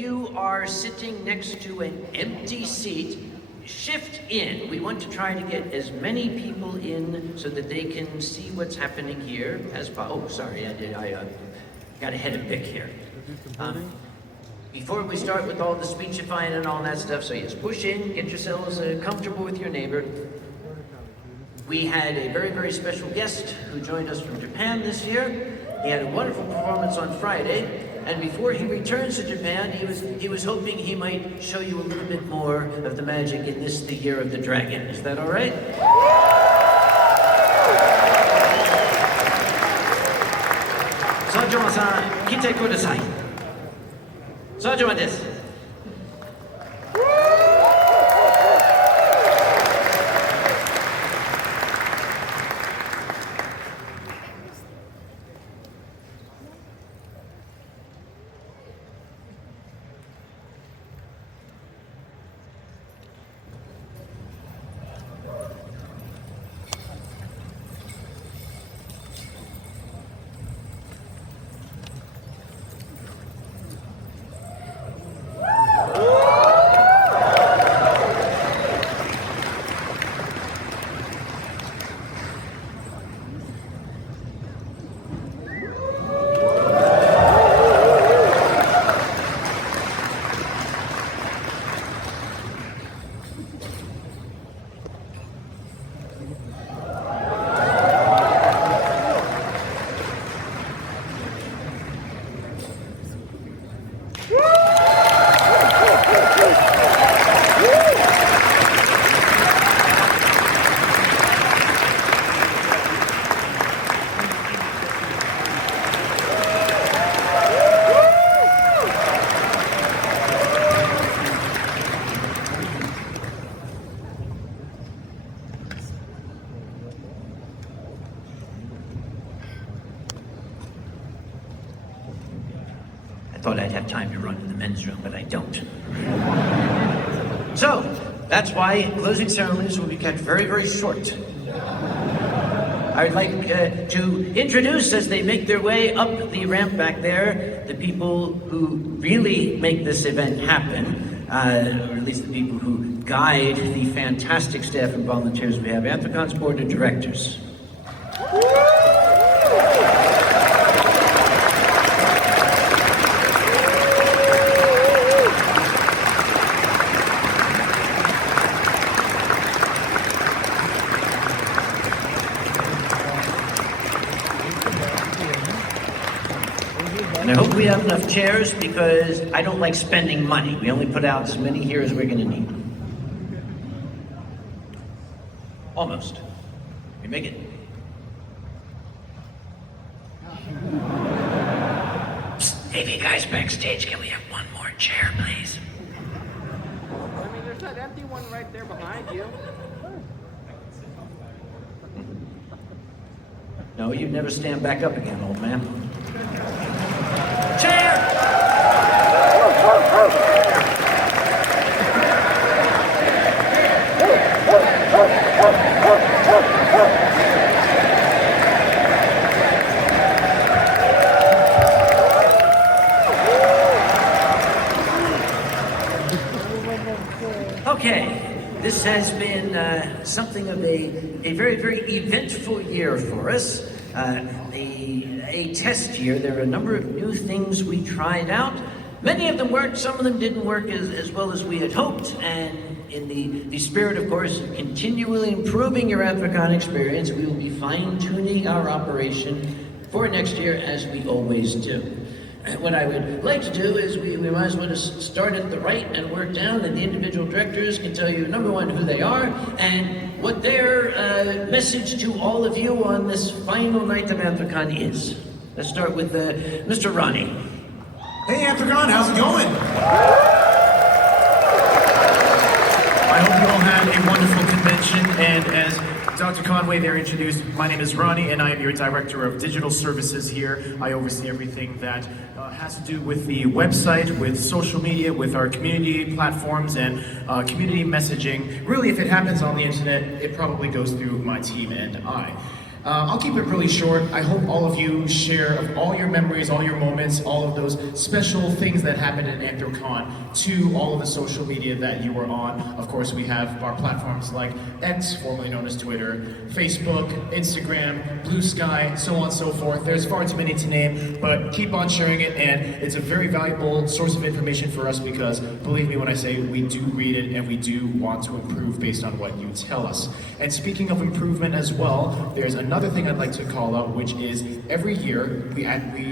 you are sitting next to an empty seat, shift in. We want to try to get as many people in so that they can see what's happening here as oh, sorry, I got ahead of Vic here. Before we start with all the speechifying and all that stuff, so yes, push in, get yourselves comfortable with your neighbor. We had a very, very special guest who joined us from Japan this year. He had a wonderful performance on Friday, and before he returns to Japan, he was hoping he might show you a little bit more of the magic in this, the Year of the Dragon. Is that all right? 佐島さん、来てください。佐島です。I thought I'd have time to run to the men's room, but I don't. So, that's why closing ceremonies will be kept very, very short. I would like to introduce, as they make their way up the ramp back there, the people who really make this event happen, or at least the people who guide the fantastic staff and volunteers we have, Anthrocon's Board of Directors. And I hope we have enough chairs because I don't like spending money. We only put out as many here as we're going to need. Almost. We make it. Psst, hey, you guys backstage, can we have one more chair, please? I mean, there's that empty one right there behind you. No, you'd never stand back up again, old man. Chair! Okay, this has been something of a very, very eventful year for us. A test year. There are a number of new things we tried out. Many of them worked, some of them didn't work as well as we had hoped, and in the spirit, of course, of continually improving your Anthrocon experience, we will be fine-tuning our operation for next year as we always do. What I would like to do is we might as well just start at the right and work down, and the individual directors can tell you, number one, who they are, and what their message to all of you on this final night of Anthrocon is. Let's start with Mr. Ronnie. Hey Anthrocon, how's it going? I hope you all had a wonderful convention, and as Dr. Conway there introduced, my name is Ronnie and I am your Director of Digital Services here. I oversee everything that has to do with the website, with social media, with our community platforms and community messaging. Really, if it happens on the internet, it probably goes through my team and I. I'll keep it really short. I hope all of you share of all your memories, all your moments, all of those special things that happened at Anthrocon to all of the social media that you were on. Of course, we have our platforms like X, formerly known as Twitter, Facebook, Instagram, Blue Sky, so on and so forth. There's far too many to name, but keep on sharing it, and it's a very valuable source of information for us because, believe me when I say we do read it and we do want to improve based on what you tell us. And speaking of improvement as well, there's another thing I'd like to call out, which is every year we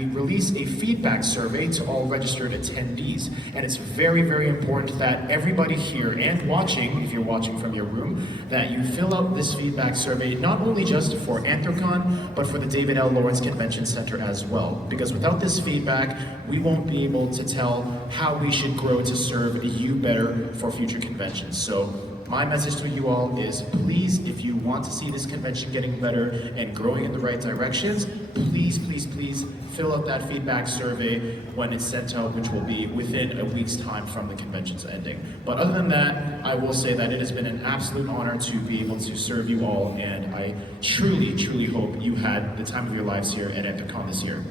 release a feedback survey to all registered attendees. And it's very, very important that everybody here and watching, if you're watching from your room, that you fill out this feedback survey, not only just for Anthrocon, but for the David L. Lawrence Convention Center as well. Because without this feedback, we won't be able to tell how we should grow to serve you better for future conventions. So my message to you all is, please, if you want to see this convention getting better and growing in the right directions, please, please, please fill out that feedback survey when it's sent out, which will be within a week's time from the convention's ending. But other than that, I will say that it has been an absolute honor to be able to serve you all, and I truly, truly hope you had the time of your lives here at Anthrocon this year.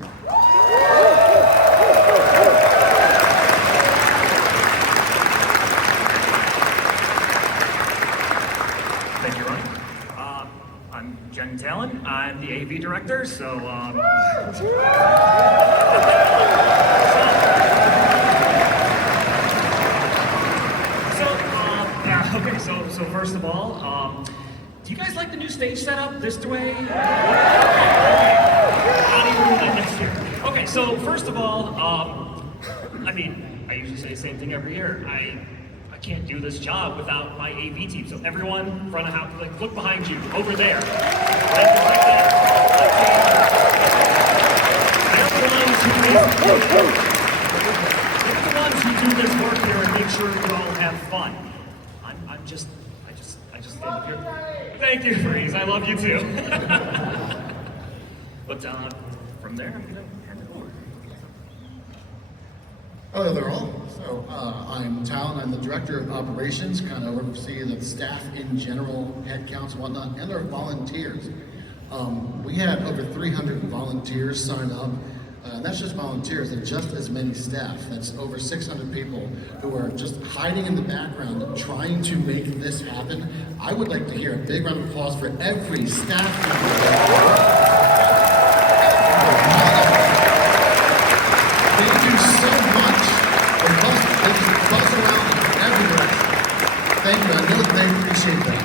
Talon. I'm the AV director, so so first of all, do you guys like the new stage setup this way? Okay, so first of all, I mean, I usually say the same thing every year. I can't do this job without my AV team. So everyone, front of house, like, look behind you, over there. They're the ones who do this work here and make sure you all have fun. I just stand here. Thank you, Freeze. I love you too. But from there, I'm gonna hand it over. Hello there all. So I'm Talon, I'm the Director of Operations, kind of oversee the staff in general, head counts and whatnot, and our volunteers. We had over 300 volunteers sign up. That's just volunteers, and just as many staff. That's over 600 people who are just hiding in the background trying to make this happen. I would like to hear a big round of applause for every staff member. Thank you so much. They just buzz around in every direction. Thank you, I know that they appreciate that.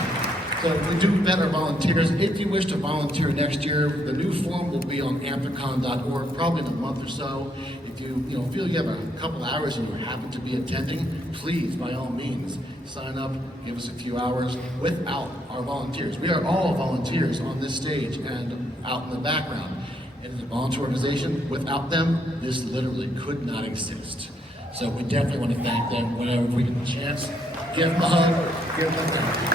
So we do better volunteers. If you wish to volunteer next year, the new form will be on anthrocon.org, probably in a month or so. If you feel you have a couple hours and you happen to be attending, please, by all means, sign up, give us a few hours without our volunteers. We are all volunteers on this stage and out in the background. And as a volunteer organization, without them, this literally could not exist. So we definitely want to thank them whenever we get a chance. Give them a hug, give them a thank you.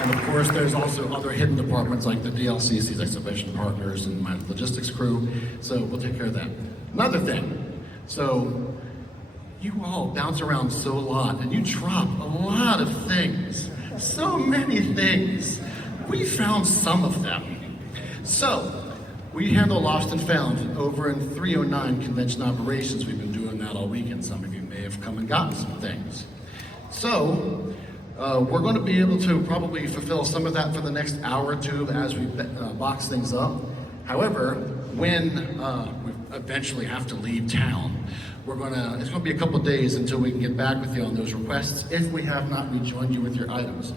And of course, there's also other hidden departments like the DLCC's exhibition partners and my logistics crew, so we'll take care of that. Another thing, so you all bounce around so a lot and you drop a lot of things, so many things. We found some of them. So, we handle lost and found over in 309 Convention Operations. We've been doing that all weekend. Some of you may have come and gotten some things. So, we're going to be able to probably fulfill some of that for the next hour or two as we box things up. However, when we eventually have to leave town, it's going to be a couple days until we can get back with you on those requests if we have not rejoined you with your items.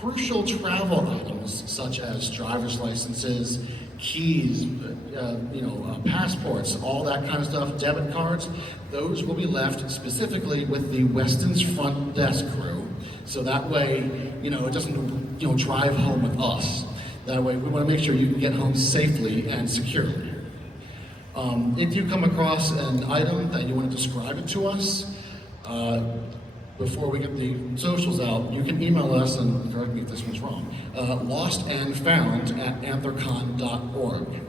Crucial travel items such as driver's licenses, keys, passports, all that kind of stuff, debit cards, those will be left specifically with the Weston's front desk crew. So that way, it doesn't, drive home with us. That way, we want to make sure you can get home safely and securely. If you come across an item that you want to describe it to us, before we get the socials out, you can email us, and correct me if this one's wrong, lostandfound@anthrocon.org.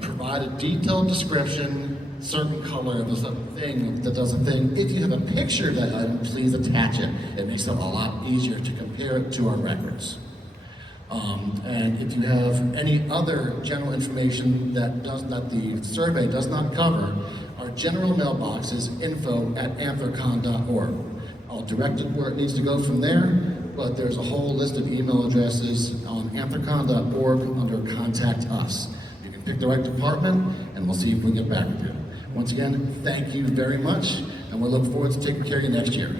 Provide a detailed description, certain color of a certain thing that does a thing. If you have a picture of that item, please attach it. It makes it a lot easier to compare it to our records. And if you have any other general information that the survey does not cover, our general mailbox is info@anthrocon.org. I'll direct it where it needs to go from there, but there's a whole list of email addresses on anthrocon.org under Contact Us. You can pick the right department, and we'll see if we can get back with you. Once again, thank you very much, and we look forward to taking care of you next year.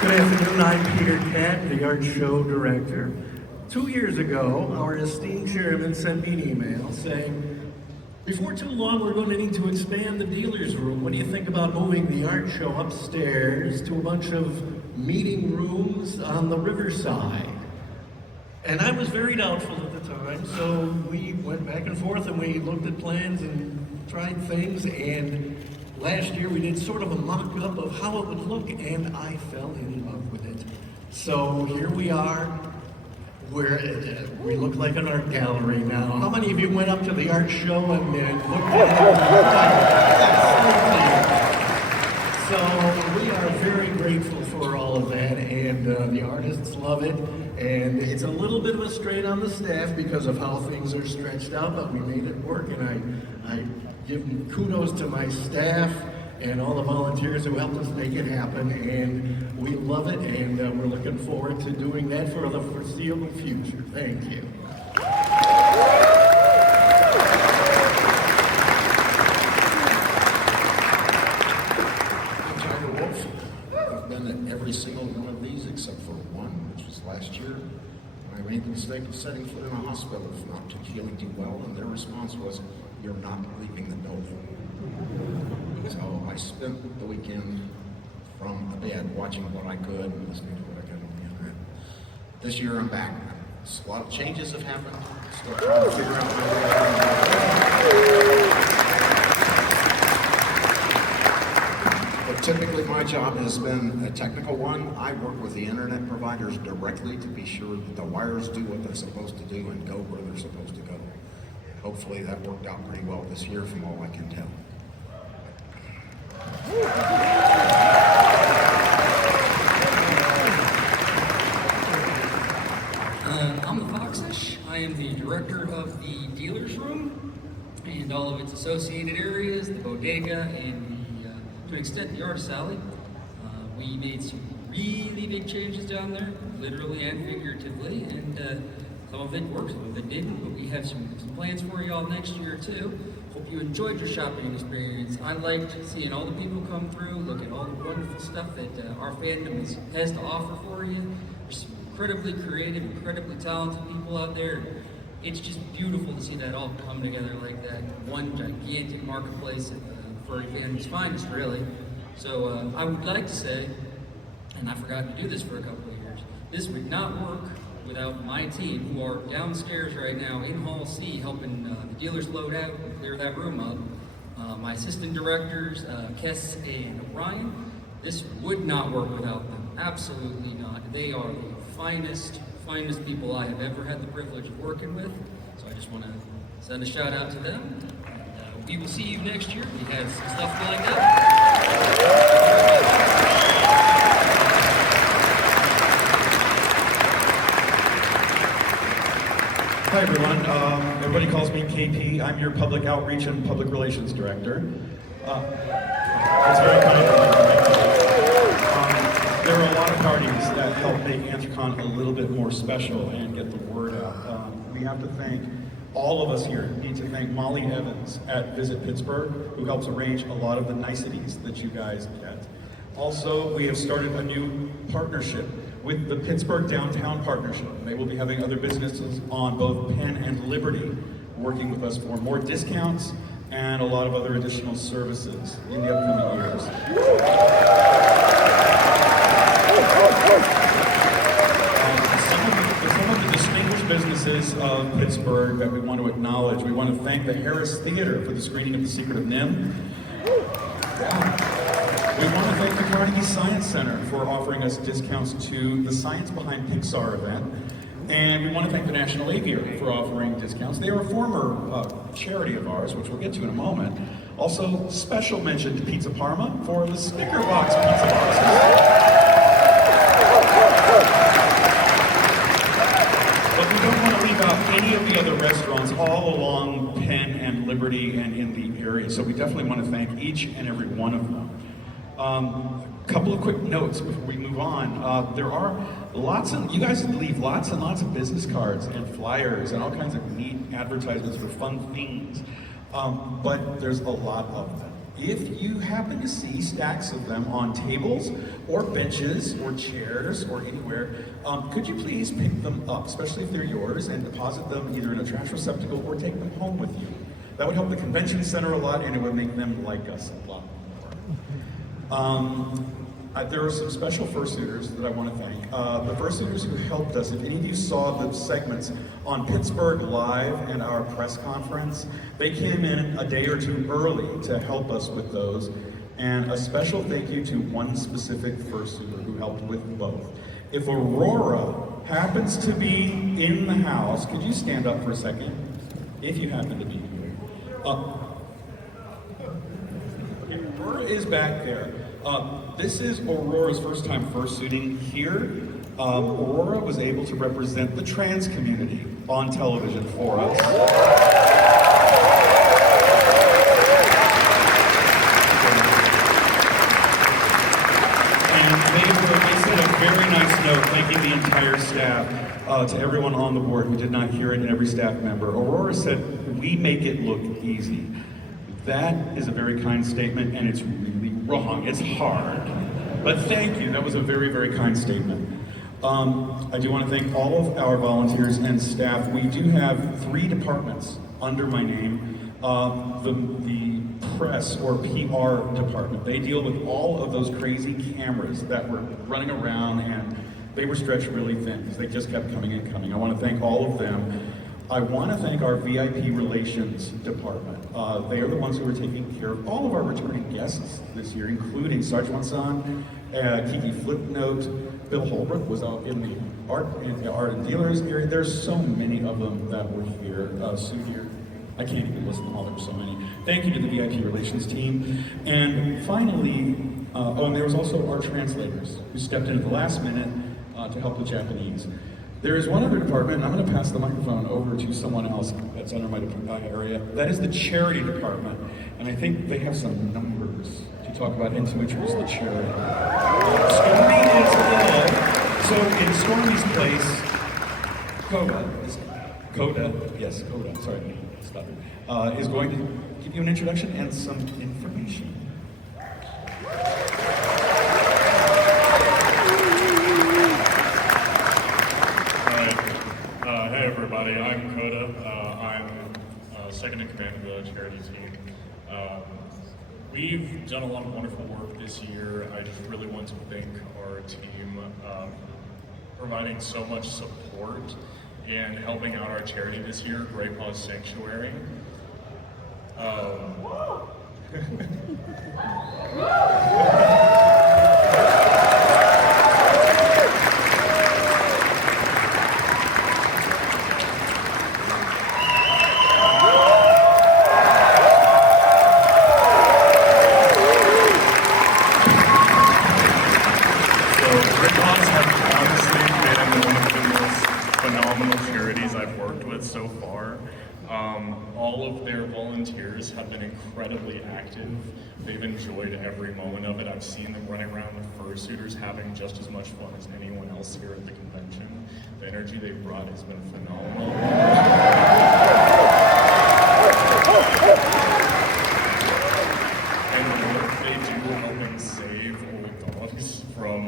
Good afternoon, I'm Peter Catt, the art show director. 2 years ago, our esteemed chairman sent me an email saying, before too long, we're going to need to expand the dealer's room. What do you think about moving the art show upstairs to a bunch of meeting rooms on the riverside? And I was very doubtful at the time, so we went back and forth and we looked at plans and tried things, and last year we did sort of a mock-up of how it would look, and I fell in love with it. So here we are, where we look like an art gallery now. How many of you went up to the art show and looked at it? So we are very grateful for all of that, and the artists love it. And it's a little bit of a strain on the staff because of how things are stretched out, but we made it work, and I give kudos to my staff and all the volunteers who helped us make it happen, and we love it, and we're looking forward to doing that for the foreseeable future. Thank you. I'm Tiger Wolf. I've been at every single one of these except for one, which was last year. I made the mistake of setting foot in a hospital for not feeling too well, and their response was, "You're not leaving the building." So I spent the weekend from a bed watching what I could and listening to what I could on the internet. This year I'm back. A lot of changes have happened. Still trying to figure out my way. But typically my job has been a technical one. I work with the internet providers directly to be sure that the wires do what they're supposed to do and go where they're supposed to go. Hopefully that worked out pretty well this year from all I can tell. I'm the Foxish. I am the director of the dealer's room and all of its associated areas, the bodega, and to an extent the artist alley. We made some really big changes down there, literally and figuratively, and some of it worked, some of it didn't, but we have some plans for y'all next year too. Hope you enjoyed your shopping experience. I liked seeing all the people come through, look at all the wonderful stuff that our fandom has to offer for you. There's some incredibly creative, incredibly talented people out there. It's just beautiful to see that all come together like that. One gigantic marketplace for fandom's finest, really. So I would like to say, and I forgot to do this for a couple of years, this would not work without my team, who are downstairs right now in Hall C, helping the dealers load out and clear that room up. My assistant directors, Kess and Ryan, this would not work without them. Absolutely not. They are the finest people I have ever had the privilege of working with. So I just want to send a shout out to them. And, we will see you next year. We have some stuff lined up. Hi everyone, everybody calls me KP. I'm your Public Outreach and Public Relations Director. That's very kind of you. There are a lot of parties that help make Anthrocon a little bit more special and get the word out. We have to thank all of us here. We need to thank Molly Evans at Visit Pittsburgh, who helps arrange a lot of the niceties that you guys get. Also, we have started a new partnership with the Pittsburgh Downtown Partnership. They will be having other businesses on both Penn and Liberty working with us for more discounts and a lot of other additional services in the upcoming years. Some of the distinguished businesses of Pittsburgh that we want to acknowledge. We want to thank the Harris Theater for the screening of The Secret of NIMH. We want to thank the Carnegie Science Center for offering us discounts to the Science Behind Pixar event. And we want to thank the National Aviary for offering discounts. They are a former charity of ours, which we'll get to in a moment. Also, special mention to Pizza Parma for the sticker box pizza boxes. But we don't want to leave out any of the other restaurants all along Penn and Liberty and in the area. So we definitely want to thank each and every one of them. A couple of quick notes before we move on. There are you guys leave lots and lots of business cards and flyers and all kinds of neat advertisements for fun things. But there's a lot of them. If you happen to see stacks of them on tables or benches or chairs or anywhere, could you please pick them up, especially if they're yours, and deposit them either in a trash receptacle or take them home with you. That would help the convention center a lot, and it would make them like us a lot more. There are some special fursuiters that I want to thank. The fursuiters who helped us, if any of you saw the segments on Pittsburgh Live and our press conference, they came in a day or two early to help us with those. And a special thank you to one specific fursuiter who helped with both. If Aurora happens to be in the house, could you stand up for a second? If you happen to be here. Aurora is back there. This is Aurora's first time fursuiting here. Aurora was able to represent the trans community on television for us. And they said a very nice note thanking the entire staff, to everyone on the board who did not hear it and every staff member. Aurora said, "We make it look easy." That is a very kind statement, and it's really wrong. It's hard. But thank you. That was a very, very kind statement. I do want to thank all of our volunteers and staff. We do have 3 departments under my name. The press or PR department. They deal with all of those crazy cameras that were running around, and they were stretched really thin because they just kept coming and coming. I want to thank all of them. I want to thank our VIP relations department. They are the ones who are taking care of all of our returning guests this year, including Sergeant Wansan, Kiki Flipnote, Bill Holbrook was out in the art and dealers area. There's so many of them that were here. Sue here. I can't even list them all, there's so many. Thank you to the VIP relations team. And finally, and there was also our translators who stepped in at the last minute to help the Japanese. There is one other department, and I'm going to pass the microphone over to someone else that's under my area. That is the charity department, and I think they have some numbers to talk about and to introduce the charity. Stormy is below. So in Stormy's place, Coda, sorry, stop. Is going to give you an introduction and some information. Hey everybody, I'm Coda. I'm second in command of the charity team. We've done a lot of wonderful work this year. I just really want to thank our team providing so much support and helping out our charity this year, Great Paws Sanctuary. So far. All of their volunteers have been incredibly active. They've enjoyed every moment of it. I've seen them running around with fursuiters having just as much fun as anyone else here at the convention. The energy they've brought has been phenomenal. And the work they do helping save old dogs from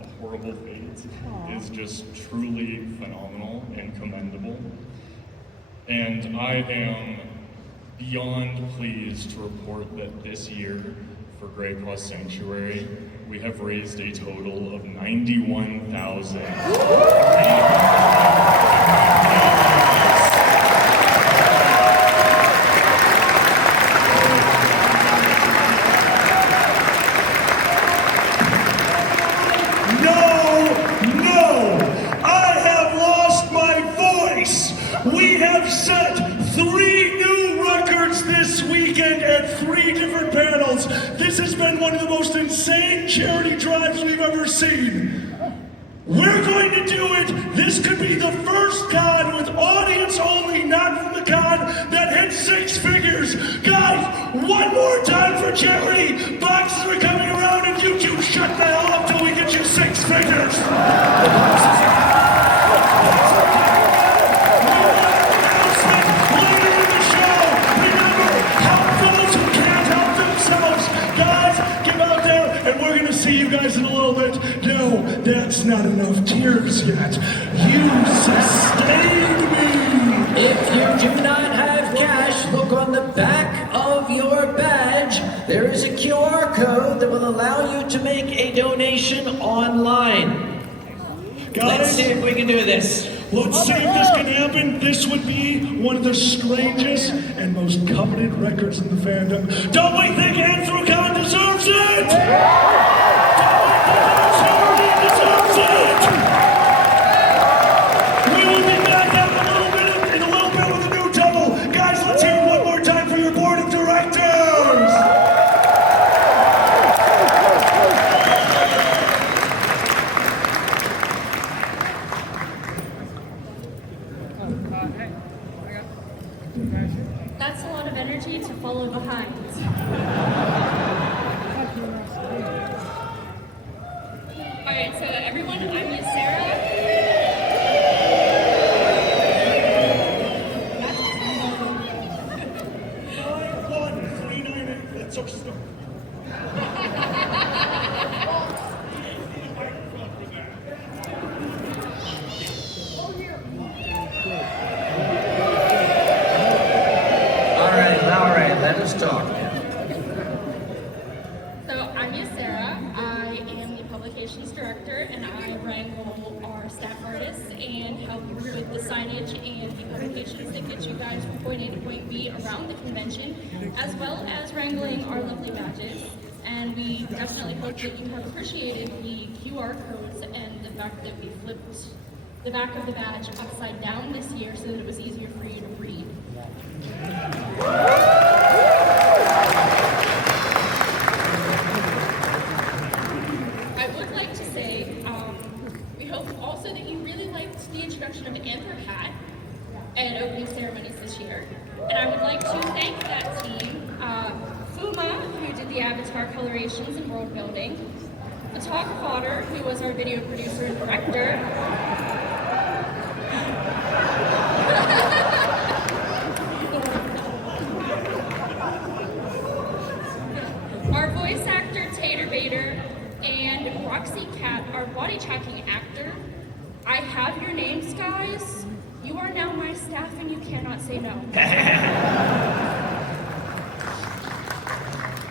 a horrible fate is just truly phenomenal and commendable. And I am beyond pleased to report that this year for Great Paws Sanctuary, we have raised a total of $91,000. one of the most insane charity drives we've ever seen. We're going to do it. This could be the first con with audience only, not from the con, that hits 6 figures. Guys, one more time for charity. Boxes are coming around and you two shut the hell up till we get you 6 figures. And we're gonna see you guys in a little bit. No, that's not enough tears yet. You sustained me. If you do not have cash, look on the back of your badge. There is a QR code that will allow you to make a donation online. Guys, let's see if we can do this. Let's see if this can happen. This would be one of the strangest and most coveted records in the fandom. Don't we think Anthrocon deserves it? Don't we think Ceremonies deserves it? We will be back out in a little bit with a new double. Guys, let's hear it one more time for your board of directors. That's a lot of energy to follow behind. Alright, so everyone, I'm Miss Sarah. All right, let us talk. So I'm Miss Sarah. I am the publications director, and I wrangle our staff artists and help with the signage and the publications that get you guys from point A to point B around the convention, as well as wrangling our lovely badges. And we definitely hope that you have appreciated the QR codes and the fact that we flipped the back of the badge upside down this year so that it was easier for you to read. I would like to say, we hope also that you really liked the introduction of Anthrocon at opening ceremonies this year. And I would like to thank that team, Fuma, who did the avatar colorations and world building, Fatak Fodder, who was our video producer and director, our voice actor Tater Bader, and Roxy Cat, our body tracking actor. I have your names, guys. You are now my staff and you cannot say no.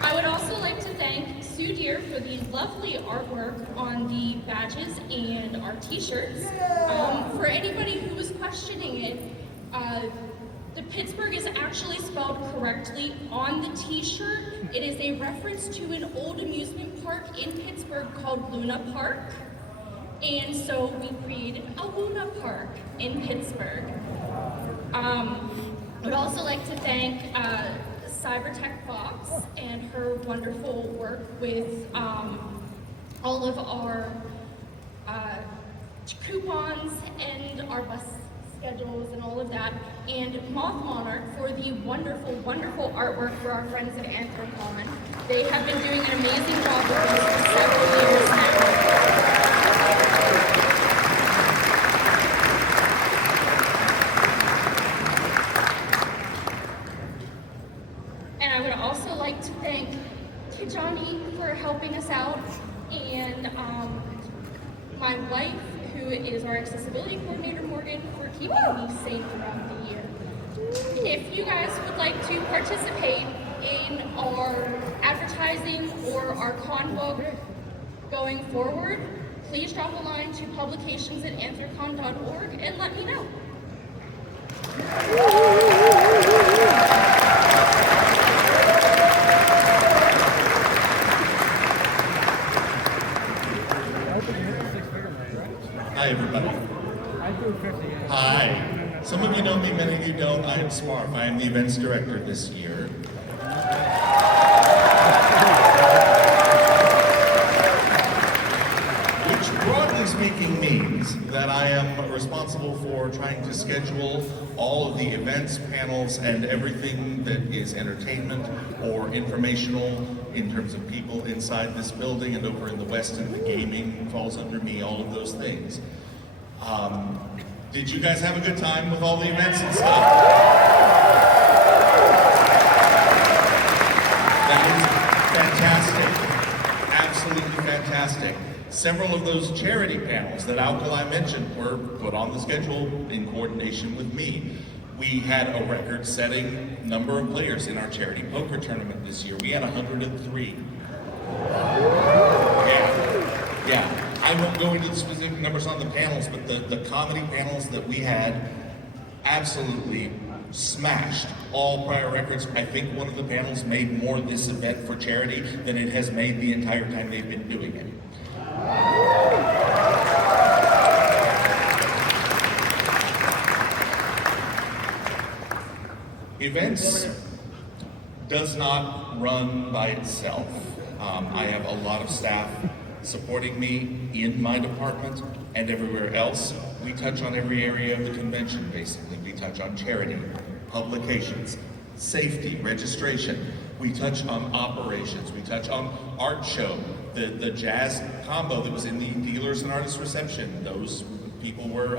I would also like to thank Sue Deer for the lovely artwork on the badges and our t-shirts. For anybody who was questioning it, the Pittsburgh is actually spelled correctly on the t-shirt. It is a reference to an old amusement park in Pittsburgh called Luna Park. And so we created a Luna Park in Pittsburgh. I'd also like to thank Cybertech Fox and her wonderful work with all of our coupons and our bus schedules and all of that, and Moth Monarch for the wonderful, wonderful artwork for our friends at Anthrocon. They have been doing an amazing job with this for several years now. And I would also like to thank Kijani for helping us out, and my wife, who is our accessibility coordinator, Morgan, for keeping me safe throughout the year. If you guys would like to participate in our advertising or our con book going forward, please drop a line to publications@anthrocon.org and let me know. Hi, everybody. Hi. Some of you know me, many of you don't. I am Smarf. I am the events director this year. speaking means that I am responsible for trying to schedule all of the events, panels, and everything that is entertainment or informational in terms of people inside this building and over in the west, and the gaming falls under me, all of those things. Did you guys have a good time with all the events and stuff? That was fantastic. Absolutely fantastic. Several of those charity panels that Alkali mentioned were put on the schedule in coordination with me. We had a record-setting number of players in our charity poker tournament this year. We had 103. Yeah. I won't go into the specific numbers on the panels, but the comedy panels that we had absolutely smashed all prior records. I think one of the panels made more this event for charity than it has made the entire time they've been doing it. Events does not run by itself. I have a lot of staff supporting me in my department and everywhere else. We touch on every area of the convention, basically. We touch on charity, publications, safety, registration. We touch on operations. We touch on art show, the jazz combo that was in the dealers and artists reception. Those people were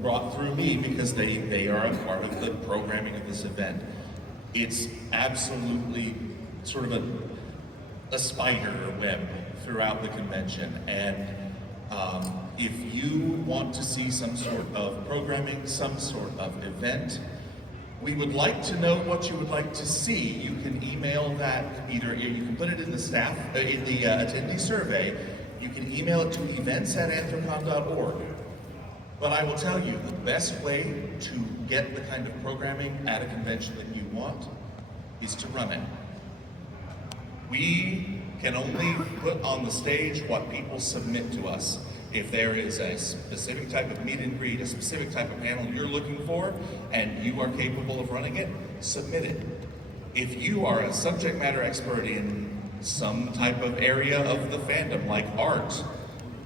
brought through me because they are a part of the programming of this event. It's absolutely sort of a spider web throughout the convention, and if you want to see some sort of programming, some sort of event, we would like to know what you would like to see. You can email that, you can put it in the staff, in the attendee survey. You can email it to events@anthrocon.org. But I will tell you, the best way to get the kind of programming at a convention that you want is to run it. We can only put on the stage what people submit to us. If there is a specific type of meet and greet, a specific type of panel you're looking for, and you are capable of running it, submit it. If you are a subject matter expert in some type of area of the fandom, like art,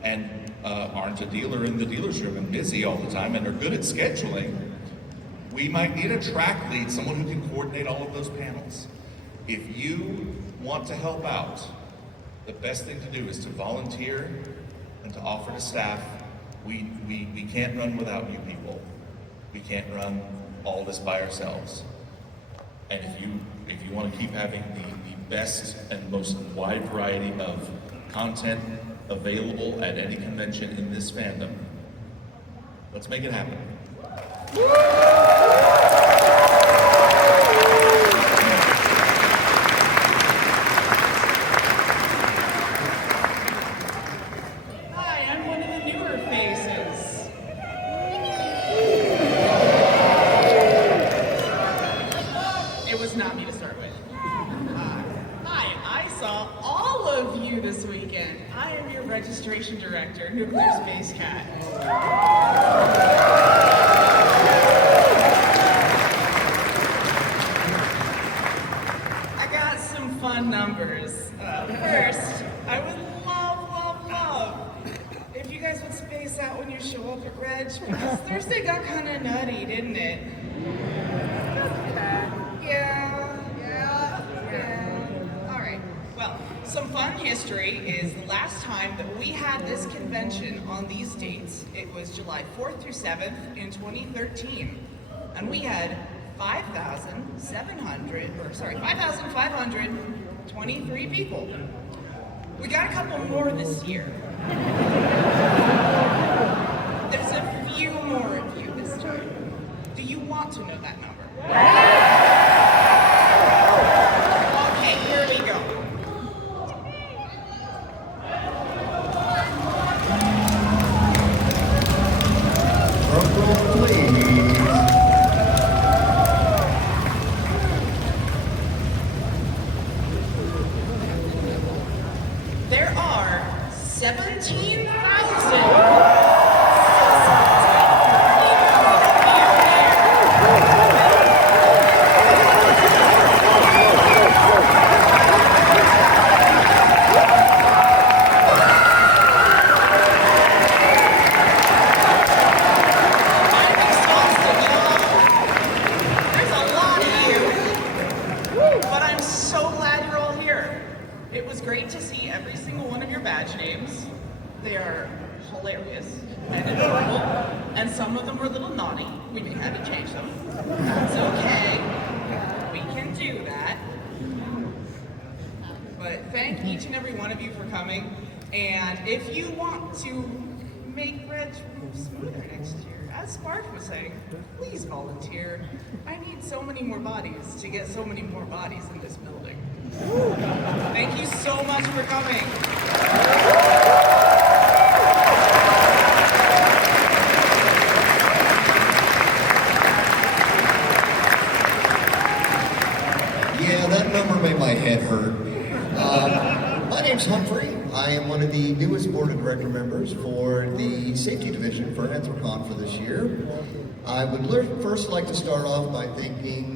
and aren't a dealer in the dealer's room and busy all the time and are good at scheduling, we might need a track lead, someone who can coordinate all of those panels. If you want to help out, the best thing to do is to volunteer and to offer to staff. We can't run without you people. We can't run all this by ourselves. And if you want to keep having the best and most wide variety of content available at any convention in this fandom, let's make it happen. Hi, I'm one of the newer faces. It was not me to start with. Hi, I saw all of you this weekend. I am your registration director, Nuclear Space Cat. I got some fun numbers. First, I would love if you guys would space out when you show up at Reg, because Thursday got kind of nutty, didn't it? Yeah. All right. Well, some fun history is the last time that we had this convention on these dates. It was July 4th through 7th in 2013, and we had 5,523 people. We got a couple more this year. There's a few more of you this time. Do you want to know that number? Okay, here we go. There are 17,000. every single one of your badge names. They are hilarious and adorable, and some of them were a little naughty. We may have to change them. That's okay. We can do that. But thank each and every one of you for coming. And if you want to make Red's room smoother next year, as Spark was saying, please volunteer. I need so many more bodies to get so many more bodies in this building. Thank you so much for coming. Yeah, that number made my head hurt. My name's Humphrey. I am one of the newest board of director members for the safety division for Anthrocon for this year. I would first like to start off by thanking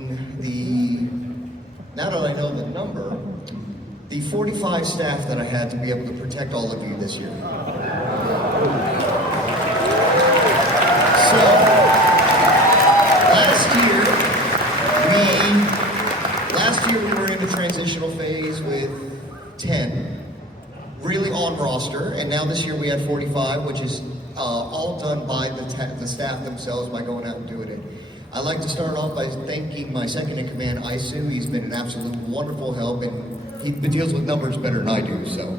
now that I know the number, the 45 staff that I had to be able to protect all of you this year. So, last year we were in the transitional phase with 10. Really on roster, and now this year we had 45, which is all done by the staff themselves by going out and doing it. I'd like to start off by thanking my second in command, Isu. He's been an absolute wonderful help, and he deals with numbers better than I do, so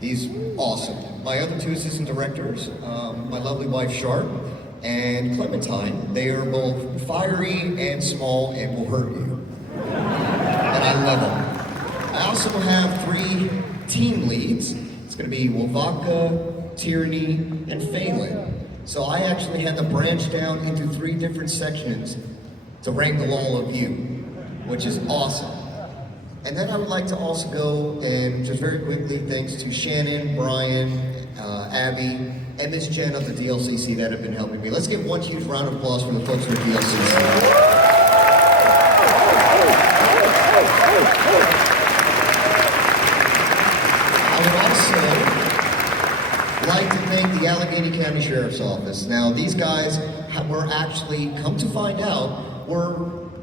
he's awesome. My other two assistant directors, my lovely wife Sharp and Clementine, they are both fiery and small and will hurt you. And I love them. I also have 3 team leads. It's going to be Wavaka, Tyranny, and Phelan. So I actually had to branch down into 3 different sections to wrangle all of you, which is awesome. And then I would like to also go and just very quickly thanks to Shannon, Brian, Abby, and Miss Jen of the DLCC that have been helping me. Let's give one huge round of applause for the folks from the DLCC. Like to thank the Allegheny County Sheriff's Office. Now, these guys were actually, come to find out, were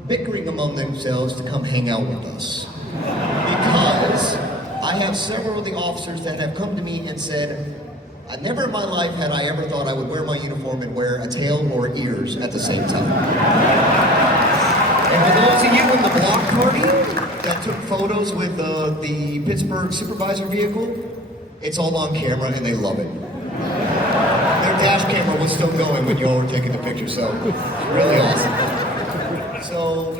bickering among themselves to come hang out with us. Because I have several of the officers that have come to me and said, never in my life had I ever thought I would wear my uniform and wear a tail or ears at the same time. And for those of you in the block party that took photos with the Pittsburgh supervisor vehicle, it's all on camera and they love it. Their dash camera was still going when you all were taking the picture, so really awesome. So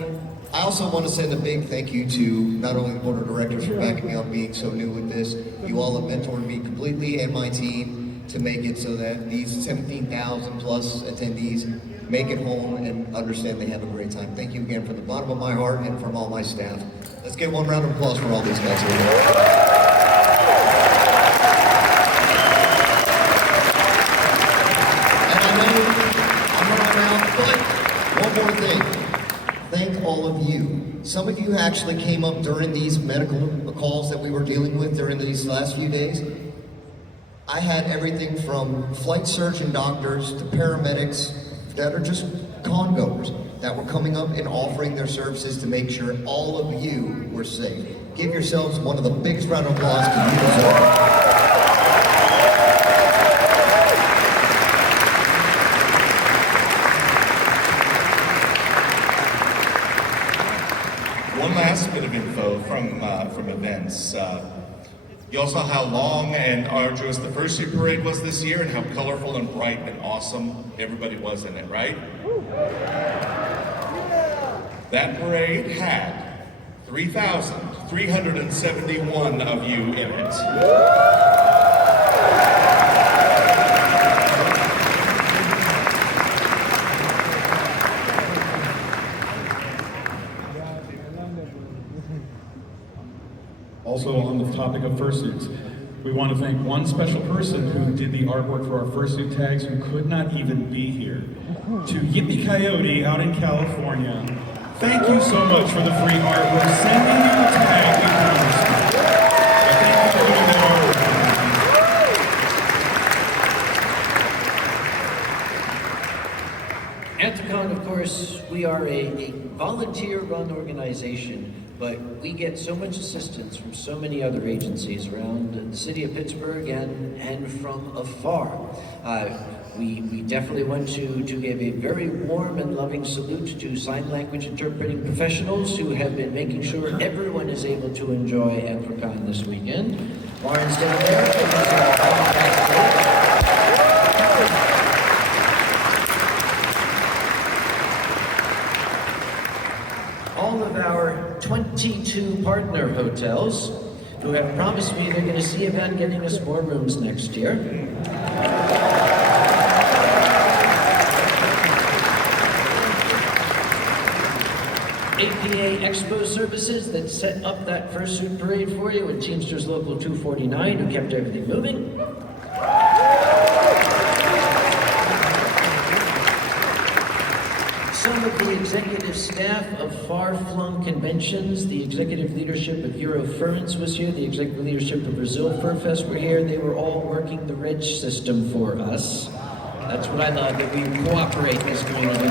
I also want to send a big thank you to not only the board of directors for backing me up being so new with this, you all have mentored me completely and my team to make it so that these 17,000 plus attendees make it home and understand they have a great time. Thank you again from the bottom of my heart and from all my staff. Let's give one round of applause for all these guys here. One more thing. Thank all of you. Some of you actually came up during these medical calls that we were dealing with during these last few days. I had everything from flight surgeon doctors to paramedics that are just congoers that were coming up and offering their services to make sure all of you were safe. Give yourselves one of the biggest round of applause because you deserve it. One last bit of info from events. You all saw how long and arduous the First Street Parade was this year and how colorful and bright and awesome everybody was in it, right? That parade had 3,371 of you in it. Also, on the topic of fursuits, we want to thank one special person who did the artwork for our fursuit tags who could not even be here. To Yippee Coyote out in California, thank you so much for the free art. We're sending you a tag in Congress. Thank you for doing that Anthrocon, of course, we are a volunteer-run organization but we get so much assistance from so many other agencies around the city of Pittsburgh and from afar. We definitely want to give a very warm and loving salute to sign language interpreting professionals who have been making sure everyone is able to enjoy Anthrocon this weekend. Lauren's down there. All of our 22 partner hotels who have promised me they're going to see about getting us more rooms next year. APA Expo Services that set up that first suit parade for you, and Teamsters Local 249 who kept everything moving. Some of the executive staff of far-flung conventions, the executive leadership of Eurofurence was here, the executive leadership of Brazil Fur Fest were here. They were all working the reg system for us. That's what I love, that we cooperate in this community.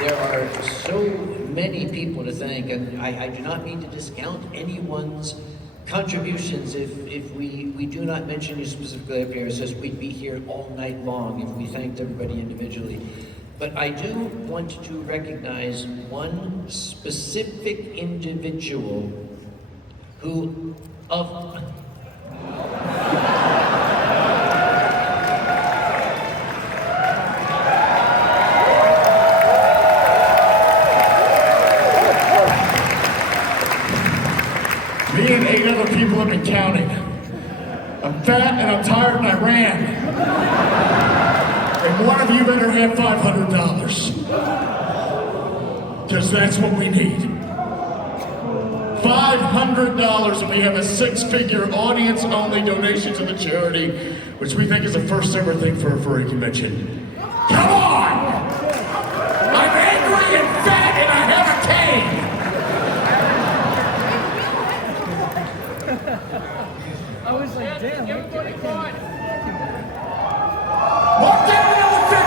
There are so many people to thank, and I do not mean to discount anyone's contributions if we do not mention you specifically up here. It says we'd be here all night long if we thanked everybody individually. But I do want to recognize one specific individual who Me and 8 other people have been counting. I'm fat and I'm tired and I ran. And one of you better have $500. Because that's what we need. $500, and we have a 6-figure audience-only donation to the charity, which we think is a first-ever thing for a furry convention. Come on! I'm angry and fat and I have a cane! I was like, damn. Everybody fine. Mark down another 50!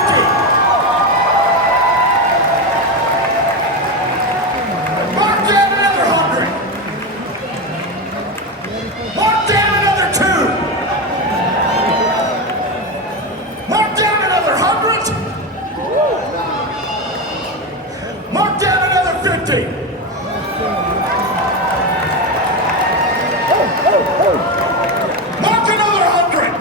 Mark down another 100! Mark down another 2! Mark down another 100! Mark down another 50! Mark another 100!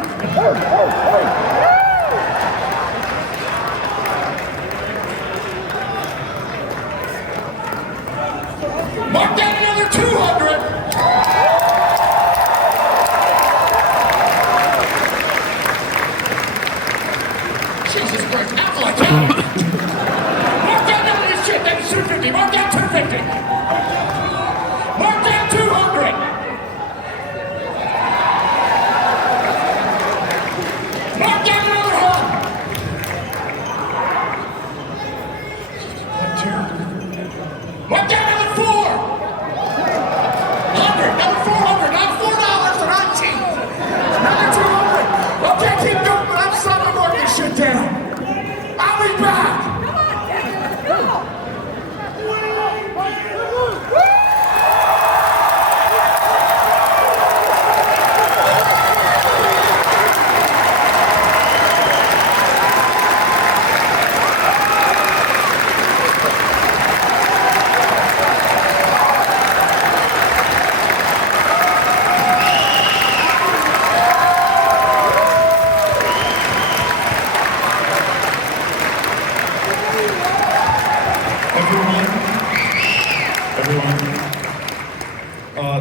Mark down another 200! Jesus Christ, how will I count? Mark down another shit, that's 250. Mark down 250. Mark down 200. Mark down another 1. Mark down another 4. 100, another 400, another $4 and I'm cheap. Another 200. Okay, keep going, but I'm starting to mark this shit down. I'll be back.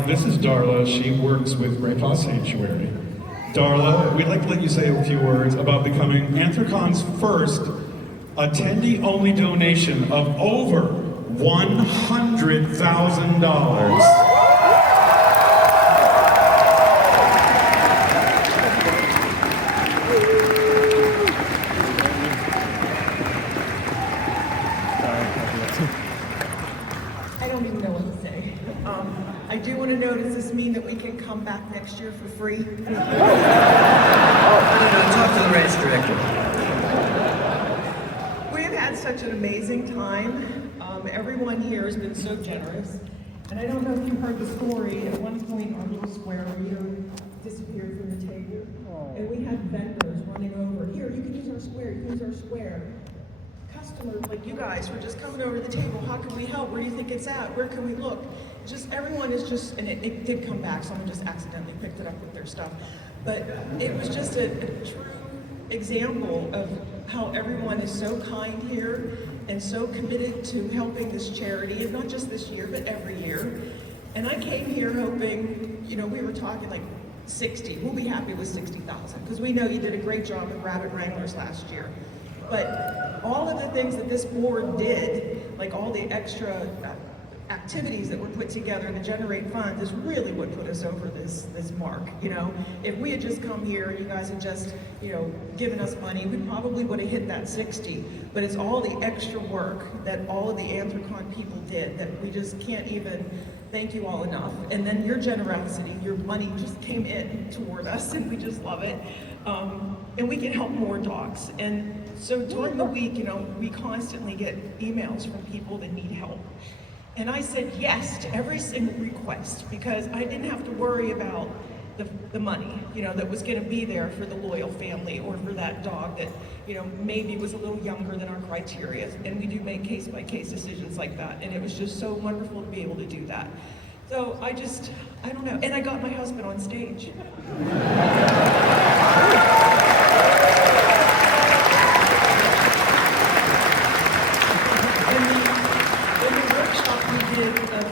This is Darla. She works with Red Cross Sanctuary. Darla, we'd like to let you say a few words about becoming Anthrocon's first attendee-only donation of over $100,000. I don't even know what to say. I do want to know, does this mean that we can come back next year for free? Talk to the ranch director. such an amazing time. Everyone here has been so generous. And I don't know if you heard the story. At one point, our little square meter disappeared from the table. And we had vendors running over. Here, you can use our square, you can use our square. Customers like you guys were just coming over to the table. How can we help? Where do you think it's at? Where can we look? Just everyone is just, and it did come back. Someone just accidentally picked it up with their stuff. But it was just a true example of how everyone is so kind here and so committed to helping this charity, and not just this year, but every year. And I came here hoping, you know, we were talking like 60. We'll be happy with 60,000 because we know you did a great job with Rabbit Wranglers last year. But all of the things that this board did, like all the extra activities that were put together to generate funds, is really what put us over this mark. You know, if we had just come here and you guys had just, you know, given us money, we probably would have hit that 60. But it's all the extra work that all of the Anthrocon people did that we just can't even thank you all enough. And then your generosity, your money just came in toward us, and we just love it. And we can help more dogs. And so during the week, you know, we constantly get emails from people that need help. And I said yes to every single request because I didn't have to worry about the money, you know, that was going to be there for the loyal family or for that dog that, you know, maybe was a little younger than our criteria. And we do make case-by-case decisions like that. And it was just so wonderful to be able to do that. So I don't know. And I got my husband on stage.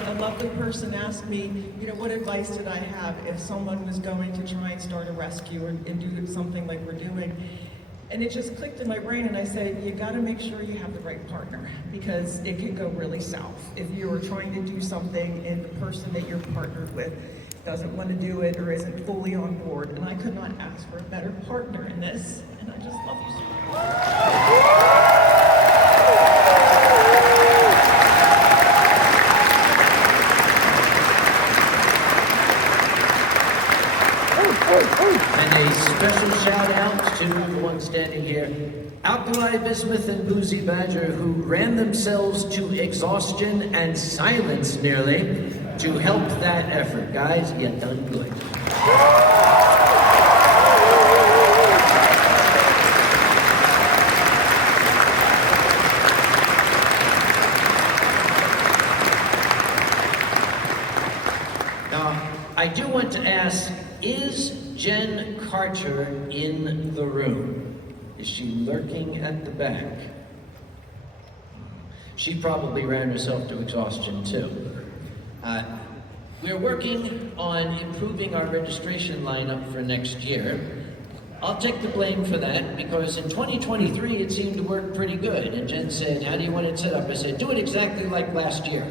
A lovely person asked me, you know, what advice did I have if someone was going to try and start a rescue and do something like we're doing? And it just clicked in my brain, and I said, you gotta make sure you have the right partner, because it can go really south if you're trying to do something and the person that you're partnered with doesn't want to do it or isn't fully on board. And I could not ask for a better partner in this, and I just love you so much. And a special shout out to the one standing here, Alkali Bismuth and Boozy Badger, who ran themselves to exhaustion and silence merely to help that effort. Guys, you done good. Now, I do want to ask, is Jen Carter in the room? Is she lurking at the back? She probably ran herself to exhaustion too. We're working on improving our registration lineup for next year. I'll take the blame for that because in 2023 it seemed to work pretty good. And Jen said, how do you want it set up? I said, do it exactly like last year.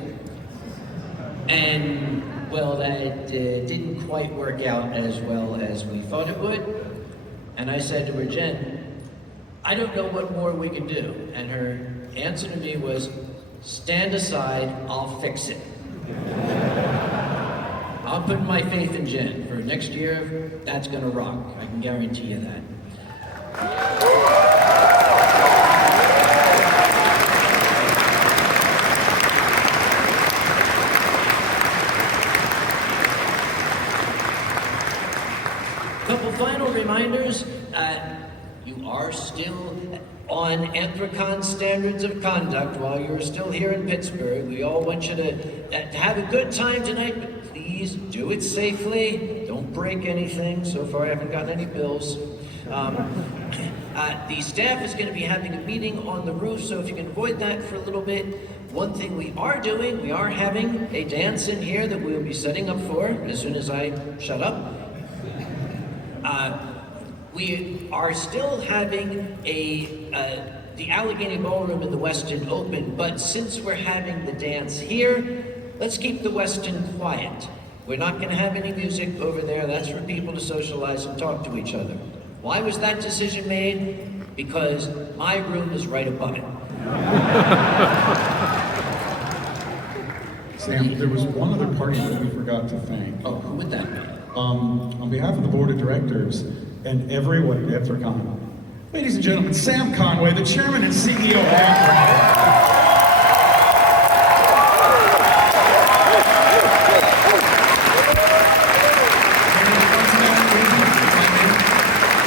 And well, that didn't quite work out as well as we thought it would. And I said to her, Jen, I don't know what more we can do. And her answer to me was, stand aside, I'll fix it. I'm putting my faith in Jen. For next year, that's gonna rock. I can guarantee you that. Couple final reminders. You are still on Anthrocon standards of conduct while you're still here in Pittsburgh. We all want you to have a good time tonight, but please do it safely. Don't break anything. So far, I haven't gotten any bills. The staff is going to be having a meeting on the roof, so if you can avoid that for a little bit. One thing we are doing, we are having a dance in here that we'll be setting up for as soon as I shut up. We are still having the Allegheny Ballroom in the Westin open, but since we're having the dance here, let's keep the Westin quiet. We're not going to have any music over there. That's for people to socialize and talk to each other. Why was that decision made? Because my room is right above it. Sam, there was one other party that we forgot to thank. Oh, who would that be? On behalf of the board of directors and everyone at Anthrocon, Ladies and gentlemen, Sam Conway, the chairman and CEO of Anthrocon.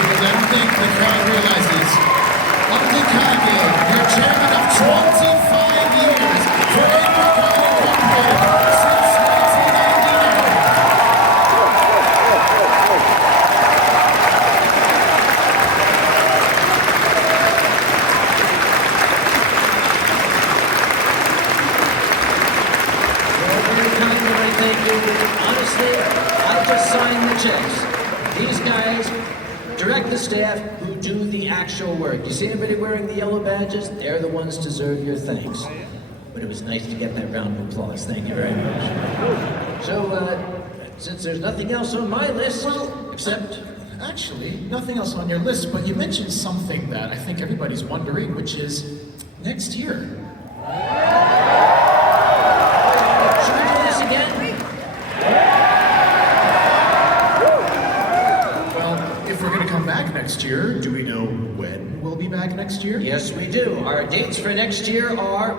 Because I don't think the crowd realizes. Upton Kanye, your chairman of 25 years for Anthrocon Incorporated since 1999. Very kind and I thank you. Honestly, I just sign the checks. These guys direct the staff who do the actual work. You see anybody wearing the yellow badges? They're the ones deserve your thanks. But it was nice to get that round of applause. Thank you very much. So, since there's nothing else on my list, except... Actually, nothing else on your list, but you mentioned something that I think everybody's wondering, which is next year. Should we do this again? Well, if we're going to come back next year, do we know when we'll be back next year? Yes, we do. Our dates for next year are...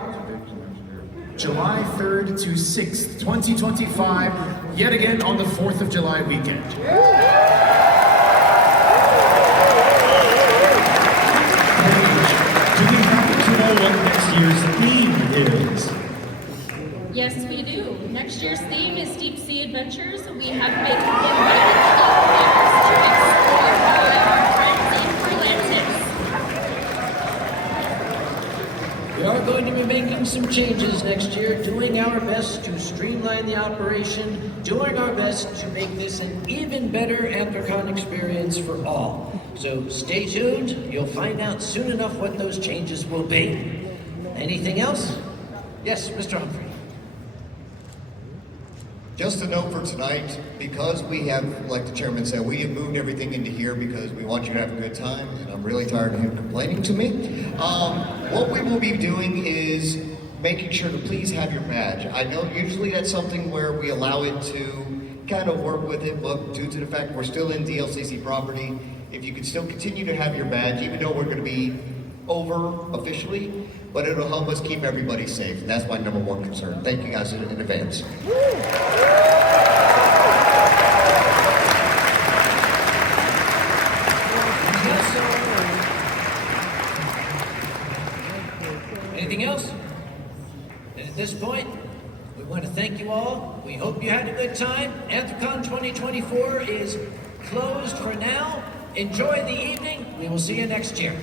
July 3rd to 6th, 2025, yet again on the 4th of July weekend. Do we happen to know what next year's theme is? Yes, we do. Next year's theme is Deep Sea Adventures. We have been invited to explore by our friends in Atlantis. We are going to be making some changes next year, doing our best to streamline the operation, doing our best to make this an even better Anthrocon experience for all. So stay tuned. You'll find out soon enough what those changes will be. Anything else? Yes, Mr. Humphrey. Just a note for tonight, because we have, like the chairman said, we have moved everything into here because we want you to have a good time, and I'm really tired of you complaining to me. What we will be doing is making sure to please have your badge. I know usually that's something where we allow it to kind of work with it, but due to the fact we're still in DLCC property, if you could still continue to have your badge, even though we're going to be over officially, but it'll help us keep everybody safe. And that's my number one concern. Thank you guys in advance. Anything else? And at this point, we want to thank you all. We hope you had a good time. Anthrocon 2024 is closed for now. Enjoy the evening. We will see you next year.